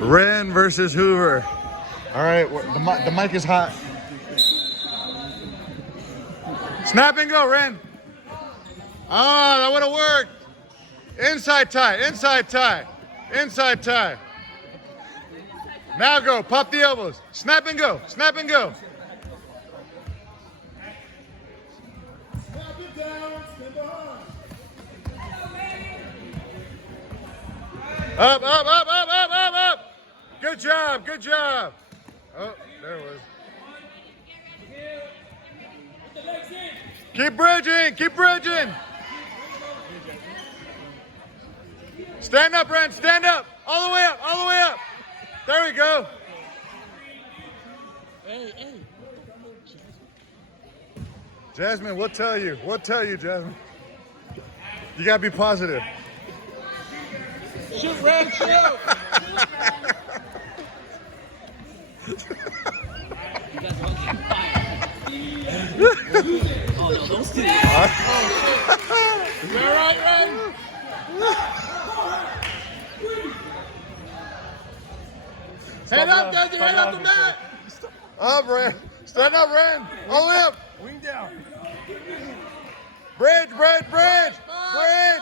Ren versus Hoover. All right, the mic is hot. Snap and go, Ren. Oh, that would have worked. Inside tie, inside tie, inside tie. Now go, pop the elbows. Snap and go, snap and go. Up, up, up, up, up, up, up. Good job, good job. Oh, there it was. Keep bridging, keep bridging. Stand up, Ren, stand up. All the way up, all the way up. There we go. Hey, hey. Jasmine, we'll tell you. We'll tell you, Jasmine. You gotta be positive. Shoot, Ren, shoot. You guys want to fire. Oh, no, don't steal it. Oh, shit. You all right, Ren? Head up, Desi, head up the mat. Up, Ren. Stand up, Ren. All the way up. Wing down. Bridge, bridge, bridge. Bridge.